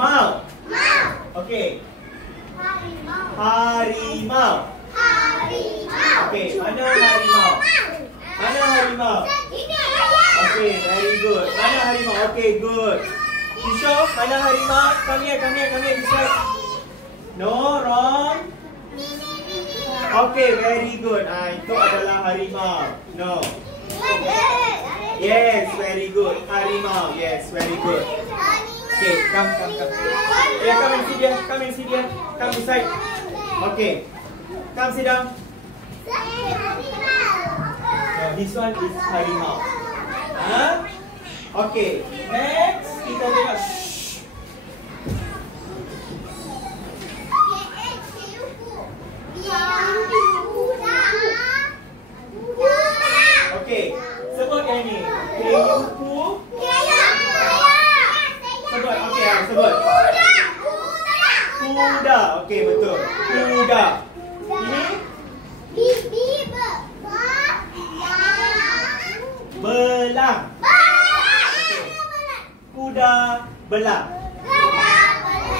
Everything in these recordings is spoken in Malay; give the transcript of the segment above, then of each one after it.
Mau. Mau. Okey. Harimau. Harimau. Harimau. Okey, mana harimau? Mana harimau? Okey, very good. Mana harimau? Okey, good. Kisho, mana harimau? Come here, this side. No, wrong. Okey, very good. Itu adalah harimau. No. Yes, very good. Harimau. Yes, very good. Okay, come. Yeah, come and sit here. Come beside. Okay. Come sit down. So, this one is harimau. Huh? Okay. Next, kita tengok. Okay. Sebut yang ni. Keyuku. Sebut. Okay, sebut. Kuda. Okay, betul. Kuda. Ini? Belang. Okay. Kuda belang.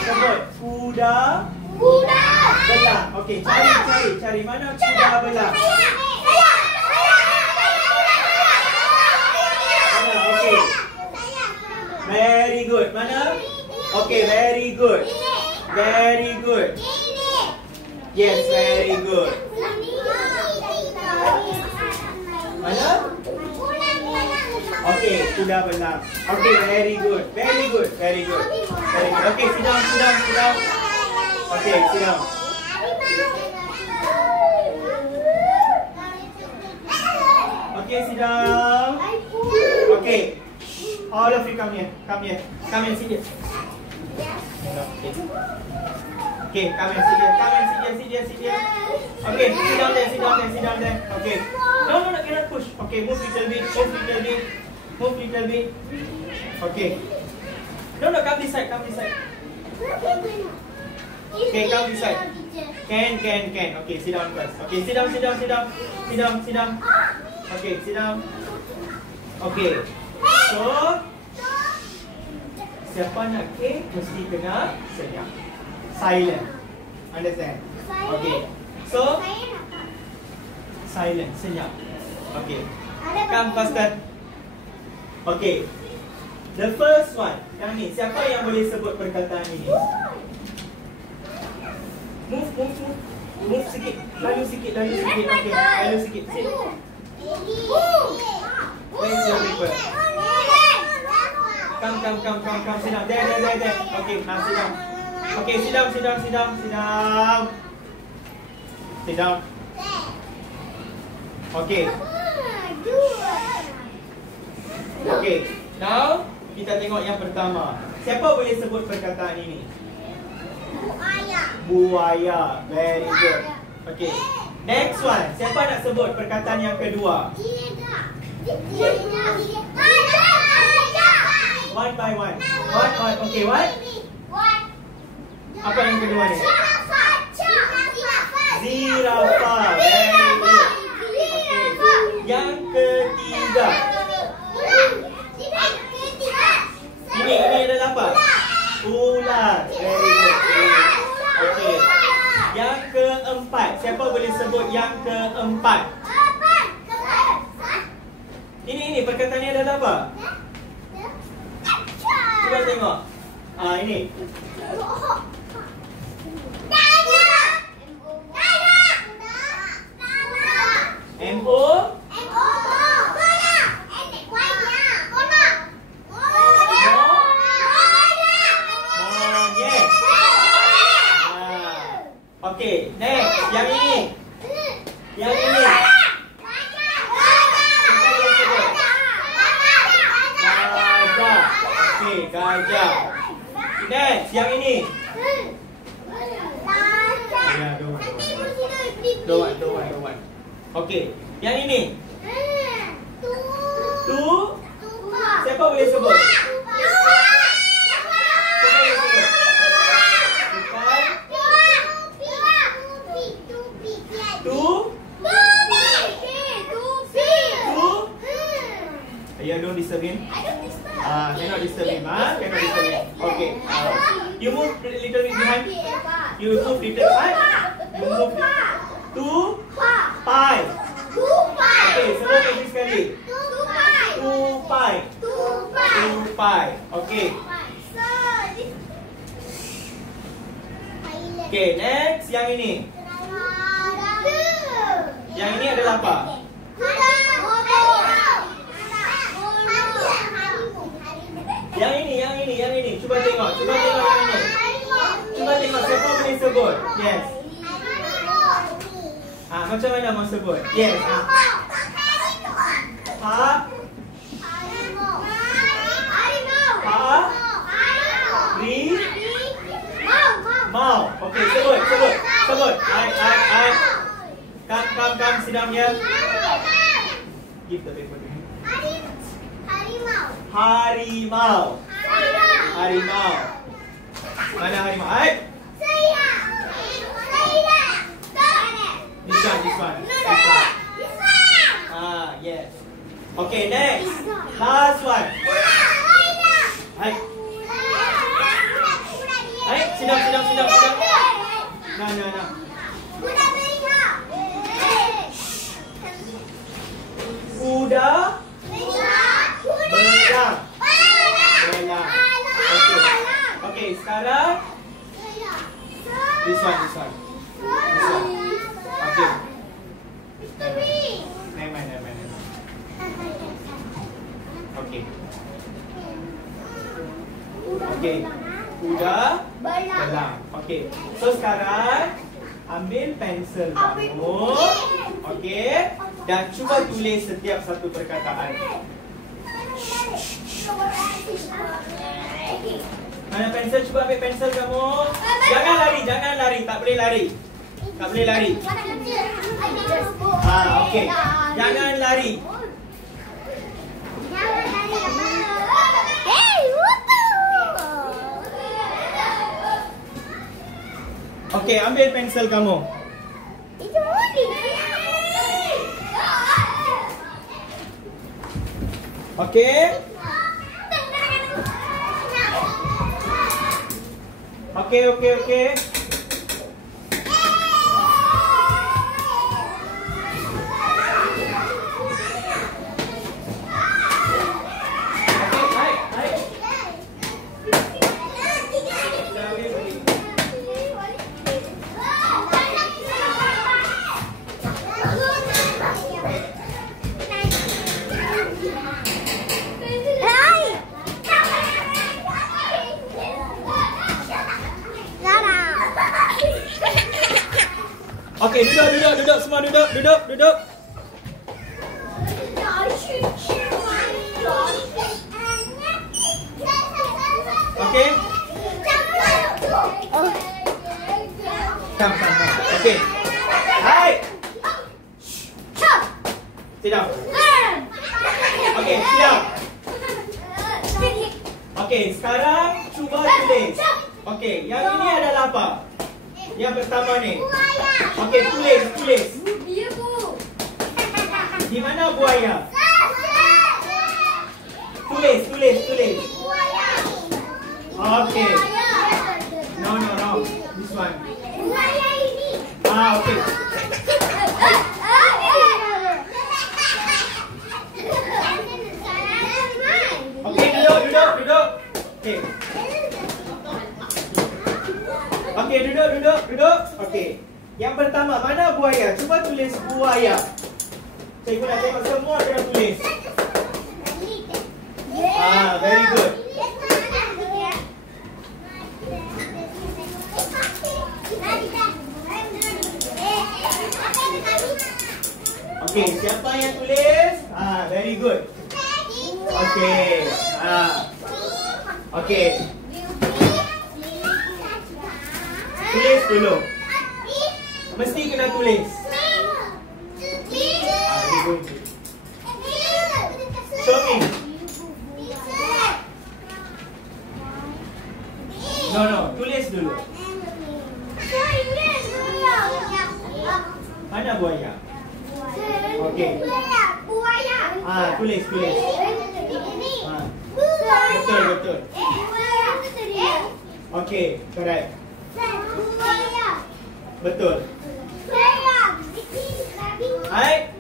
Sebut. Kuda belang. Okay, cari. Mana kuda belang? Mana? Okay. Very good. Mana? Okay, very good. Very good. Yes, very good. Mana? Okay, kuda belang. Okay, very good. Very good. Okay, sit down. Okay, sit down. Okay, sit down. Okay. All of you come here. Come and sit here. Okay, come and sit here. Okay, sit down there. Okay. No, cannot push. Okay, move little bit. Okay. No, come this side. Okay, come this side. Can. Okay, sit down first. Okay, sit down. Okay, sit down. Okay. So, siapa nak cake mesti kena senyap. Silent. Understand? Okay. So, silent, senyap. Okay. Come faster. Okay. The first one. Yang ni, siapa yang boleh sebut perkataan ini? Move sikit. Lalu sikit. Okay, lalu sikit. Sit. Where's your paper? Come. Sit down. There. Okay, now sit down. Okay, sit down. Okay. Okay, now kita tengok yang pertama. Siapa boleh sebut perkataan ini? Buaya. Very good. Okay. Next one. Siapa nak sebut perkataan yang kedua? One by one. Okay, what? Apa yang kedua ni? Zirafah. Very good. Okay. Yang ketiga. Ini adalah apa? Ular. Very good. Okay. Yang keempat. Siapa boleh sebut yang keempat? Ini perkataan ni adalah apa? Cuba tengok. Ini. M.O. Okay, next. Yang ini. Gajah. Okay, gajah. Next, yang ini. Don't want. Okay, yang ini. Siapa boleh sebut? Don't disturb him. Cannot disturb disturb him. Cannot disturb him. Okay. You move a little bit behind. You move little bit. You move to pi. Okay, sebut lagi sekali. 2 pi. 2 pi. Okay. Okay, next yang ini. Yang ini adalah apa? Yang ini. Cuba tengok yang ini. Cuba tengok siapa boleh sebut. Yes. Macam mana mau sebut? Yes. Mau. Okay, sebut. I. Come, sit down here. Give the paper to him. Harimau. Mana harimau? This one. Yes. Okay, next. Last one. Hai. Sit down. No. Kuda belang. Okay, sekarang this one. Okay. Never mind. Okay. Kuda belang. Okay. So sekarang ambil pensel kamu. Okay. Dan cuba tulis setiap satu perkataan. Mana pensel? Cuba ambil pensel kamu. Jangan lari. Tak boleh lari. Okay. Jangan lari. Okay, ambil pensel kamu. Okay. Okay, duduk semua, duduk. Okay. Come. Okay. Hai. Sit down. Okay, sit down. Okay, sekarang cuba tulis. Okay, yang ini adalah apa? Yang pertama ni. Okay, tulis. Di mana buaya? Tulis. Okay. No. This one. Okay. Okay, duduk. Okay, duduk. Okay. Yang pertama, mana buaya? Cuba tulis buaya. Cikgu nak tengok semua kena tulis. Very good. Okay, siapa yang tulis? Very good. Okay. Okay. Tulis dulu. Mesti kena tulis. Show me. No, tulis dulu. Mana buaya? Okay. Buaya. Tulis. Okay. Betul, betul. Okay, correct. Betul. Hai.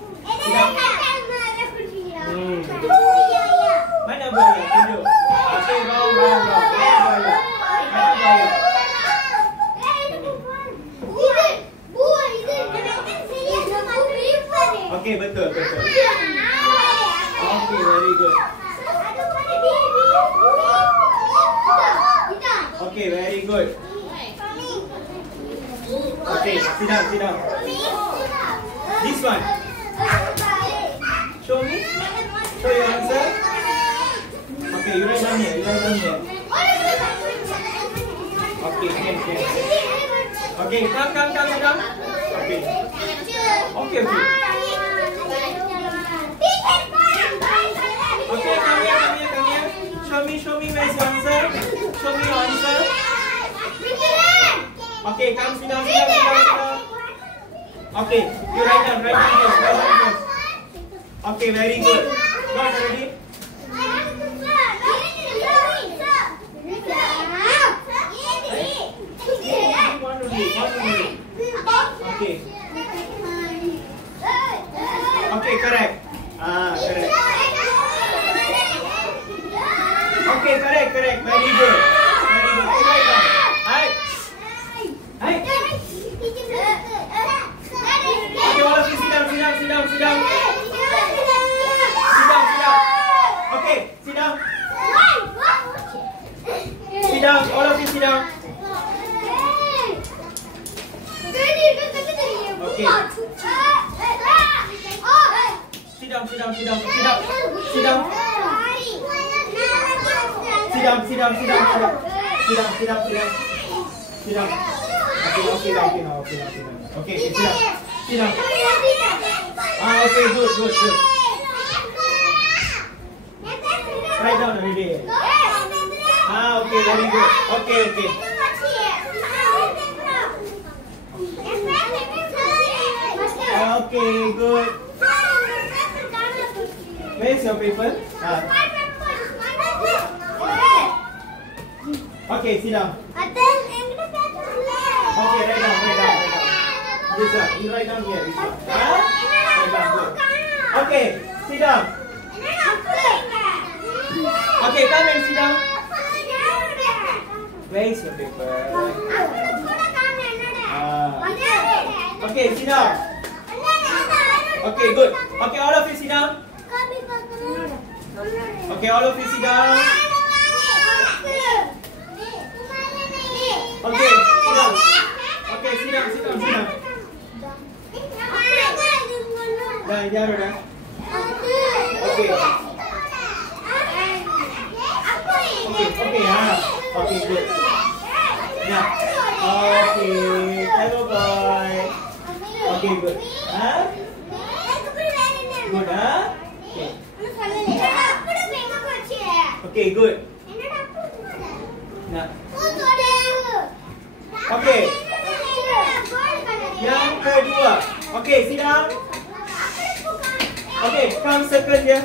Mana buaya? Tunjuk. Okay, wrong. Mana buaya? Okay, betul. Okay, very good. Okay, very good. Okay, sit down. This one. Show me. Show your answer. Okay, you write down here. Okay, can. Okay, come down. Okay. Okay. Okay, come here. Show me where's your answer. Show me your answer. Okay, come sit down. Okay, you write down here. Okay, very good. Got ready? One only. Okay. Okay, correct. Correct. Okay, correct. Very good. Hi. Okay, all of you sit down. Okay, sit down. All of you sit down. Okay. Sit down. Okay, sit down. Okay, good. Write down already. Okay, very good. Okay. Okay, good. Where's your paper? Okay, sit down. Okay, write down. This one, you write down here. This one. Write down, good. Okay, sit down. Okay, come and sit down. Where is your paper? Okay, sit down. Okay, good. Okay, all of you sit down. Okay, all of you sit down. Okay, sit down. Okay, sit down. Dah, dah. Okay. Okay, good. Yeah. Okay, hello boy. Okay, good. Good, Okay, good. Nah. Okay. Yang kedua. Okay, sit down. Okay, come circle here.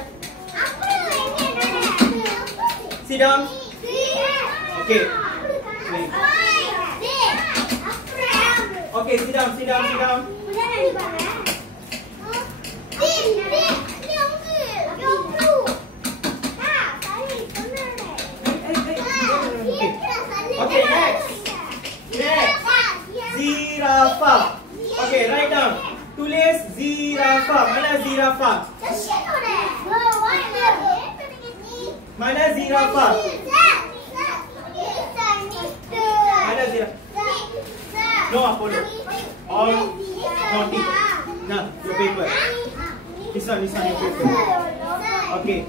Sit down. Okay. Okay, sit down. Okay, next. Zirafah. Okay, write down. Tulis zirafah. Mana zirafah? Mana zirafah? No Apollo. All naughty. Nah, your paper. This one your paper. Okay.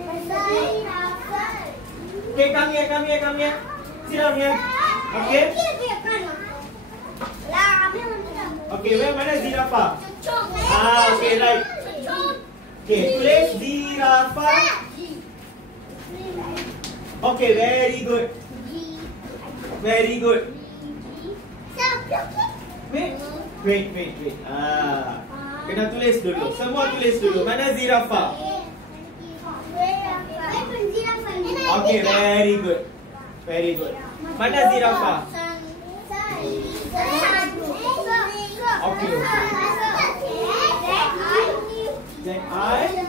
Okay, come here. Sit down here. Okay. Okay, where mana zirafah? Okay, right. Okay, tulis zirafah. Okay, very good. Wait. Kena tulis dulu. Semua tulis dulu. Mana zirafah? Okay, very good. Very good. Mana zirafah? Okay. Z-I-R-A-F-A-H.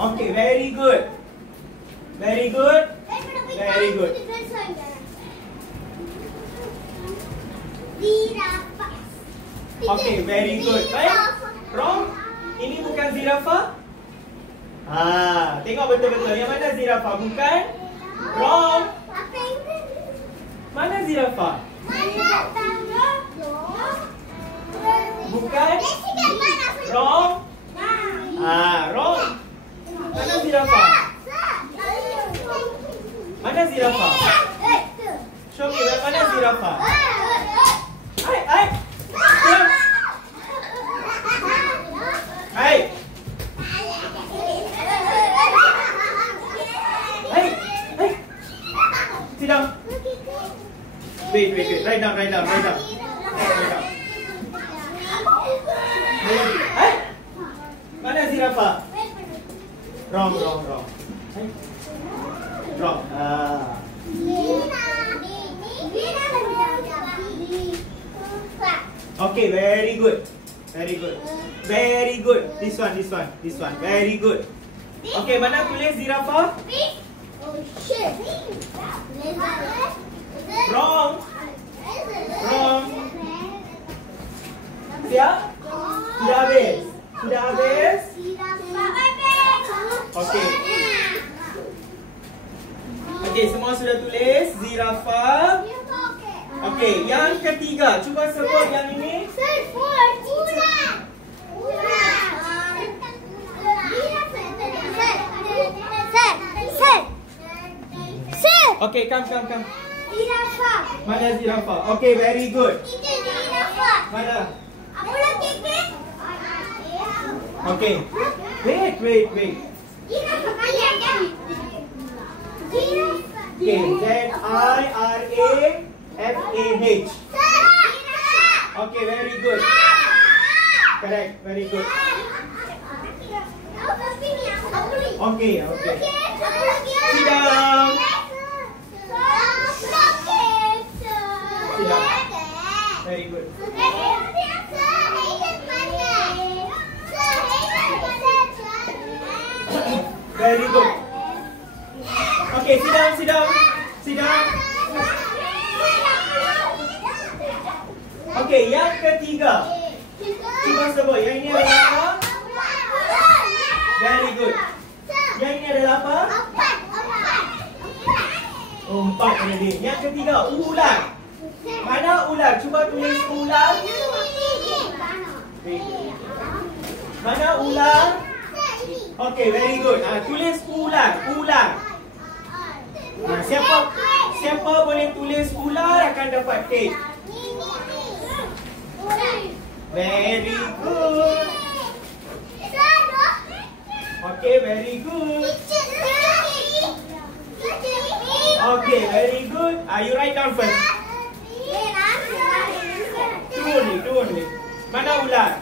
Okay, very good. Very good. Very good. Okay, very good. Baik. Wrong. Ini bukan zirafah. Tengok betul-betul. Yang mana zirafah? Bukan. Wrong. Mana zirafah? Bukan. Wrong. Wrong. Mana zirafah? Mana zirafah? Show me mana zirafah? Hai. Hai. Sit down. Wait. Write down. Hai. Mana zirafah? Wrong. Hai. Wrong. Okay, very good. This one. Very good. Okay, mana tulis zirafah? Wrong. Siap? Sudah habis? Okay, semua sudah tulis zirafah. Okay, yang ketiga, cuba sebut yang ini. Okay, come. Mana zirafah? Okay, very good. Mana? Okay. Wait. Okay, Z-I-R-A-F-A-H. Okay, very good. Correct, very good. Okay. Sit down. Very good. Very good. Okay, sit down. Okay, yang ketiga. Cuba sebut. Yang ini adalah apa? Very good. Yang ini adalah apa? 4 tadi. Yang ketiga, ular. Mana ular? Cuba tulis ular. Mana ular? Okay, very good. Tulis ular. Siapa boleh tulis ular akan dapat cake. Very good. Okay, very good. Okay, very good. You write down first. Two only. Mana ular?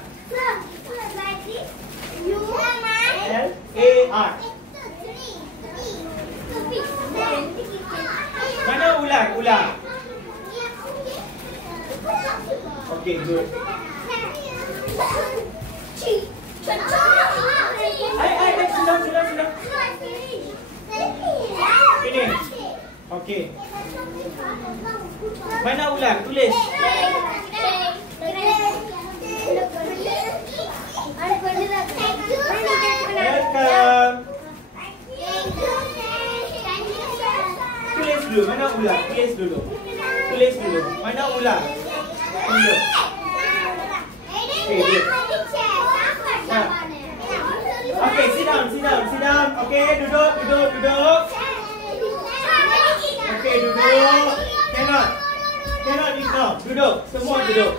L-A-R. Mana ular? Okay, good. Sudah. Ini. Okay. Mana ular? Tulis. Welcome. Tulis dulu. Mana ular? Tulis dulu. Mana ular? Tunjuk. Okay, good. Okay, sit down. Okay, duduk. Okay, duduk. Cannot ignore. Duduk. Semua duduk.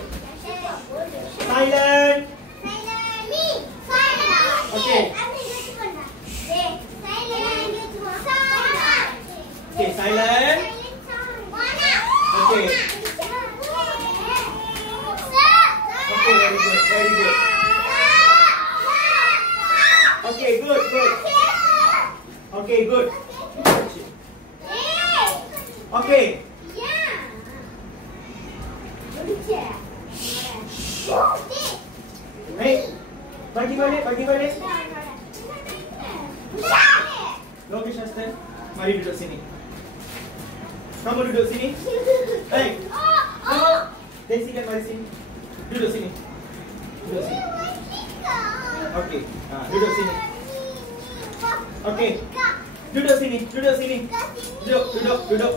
Silent. Okay. Okay, silent. Okay. Okay, very good. good, good. Okay, good. Okay. Hey, bagi balik, bagi balik. Lokesh Aston, mari duduk sini. Kamu duduk sini. Hey, kamu. Daisy kan mari sini. Duduk sini. Duduk sini. Okay, duduk sini. Okay, duduk sini, duduk sini. Duduk, duduk, duduk.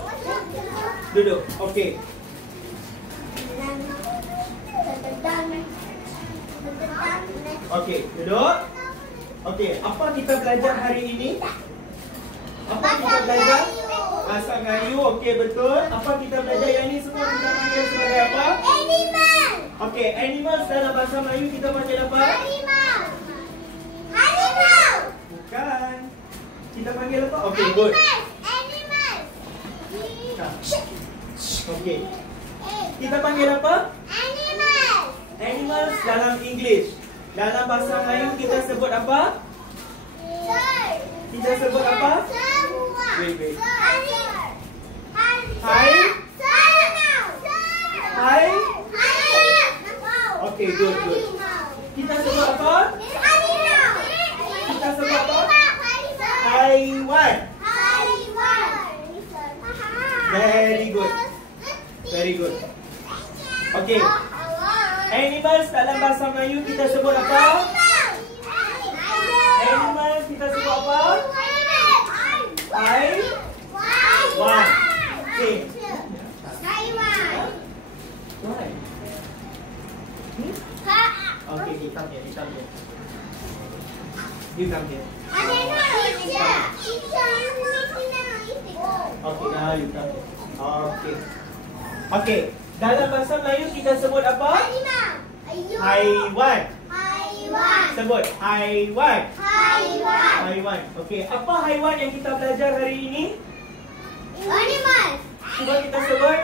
Duduk, okay. Okay, duduk. Okay, apa kita belajar hari ini? Apa kita belajar? Bahasa Melayu, okey betul. Apa kita belajar yang ini semua kita panggil sebagai apa? Animal. Okey, animals dalam bahasa Melayu kita panggil apa? Harimau. Harimau. Bukan. Kita panggil apa? Okey, good. Animal. Okey. Kita panggil apa? Animal. Animals dalam English. Dalam bahasa Melayu kita sebut apa? Kita sebut apa? Semua. Wait, wait. Hai. Hai. Okey, good, good. Kita sebut apa? Kita sebut apa? Haiwan. Very good. Very good. Okey. Animals dalam bahasa Melayu kita sebut apa? Animals kita sebut apa? Haiwan. Okay. Why? Okay, you come here. You come here. You come here. Okay, now you come here. Okay. Okay. Dalam bahasa Melayu kita sebut apa? Haiwan. Sebut haiwan. Haiwan. Okey, apa haiwan yang kita belajar hari ini? Animal. Cuba kita sebut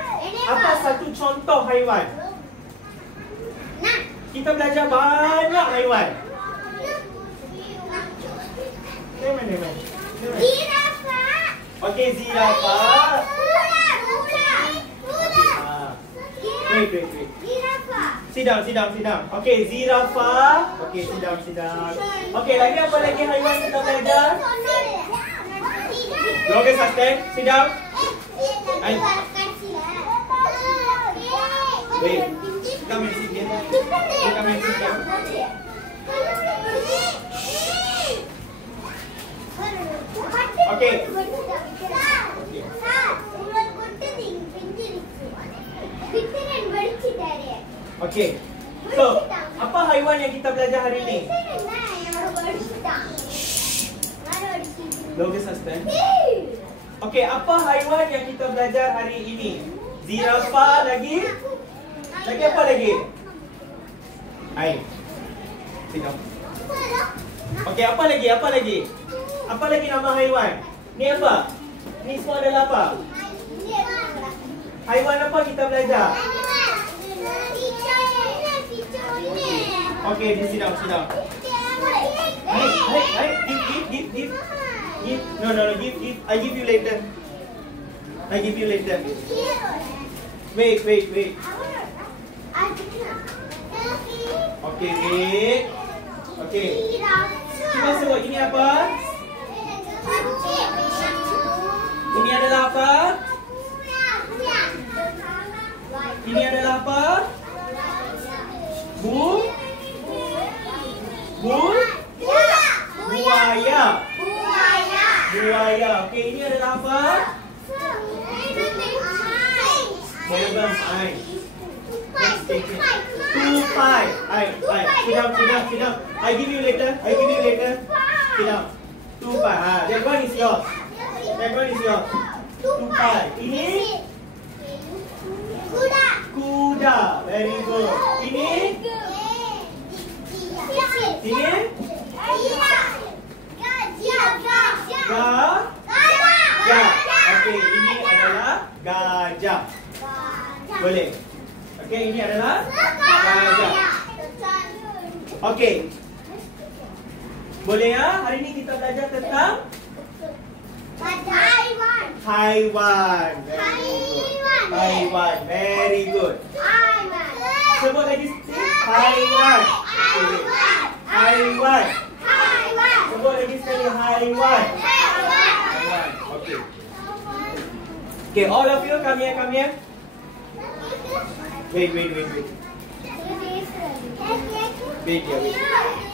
apa satu contoh haiwan? Nah. Kita belajar banyak haiwan. Mana? Zirafah. Okey, zirafah. Wait. Zirafah. Sit down. Okey, zirafah. Okey, sit down. Okey, lagi apa lagi haiwan kita belajar? Okey, sustain. Sit down. Wait. Come and sit here. Come and sit down. Okay. Okay. So, apa haiwan yang kita belajar hari ini? Lokesh Aston. Okay, apa haiwan yang kita belajar hari ini? Zirafah lagi? Lagi apa lagi? Hai. Sit down. Okay, apa lagi? Apa lagi nama haiwan? Ni apa? Ni semua adalah apa? Haiwan apa kita belajar? Okay, sit down. Hey, give. No, give. I give you later. Wait. Okay, wait. Okay. Cuba sebut ini apa? Ini adalah apa? Ini adalah apa? Buaya. Okey, ini adalah apa? Elephant eye. Tupai. Sit down. I give you later. Sit down. Tupai. That one is yours. Tupai. Ini? Kuda. Very good. Ini? Gajah. Okey, ini adalah gajah. Boleh. Okey, ini adalah gajah. Okey. Boleh ya? Hari ini kita belajar tentang Haiwan. haiwan. Haiwan. Very good. Haiwan. Sebut lagi sikit. Haiwan. Okay. Haiwan. Haiwan. Sebut lagi sekali. Haiwan. Haiwan. Haiwan. Okay. Okay, all of you come here, come here. Wait. Wait, yeah, wait.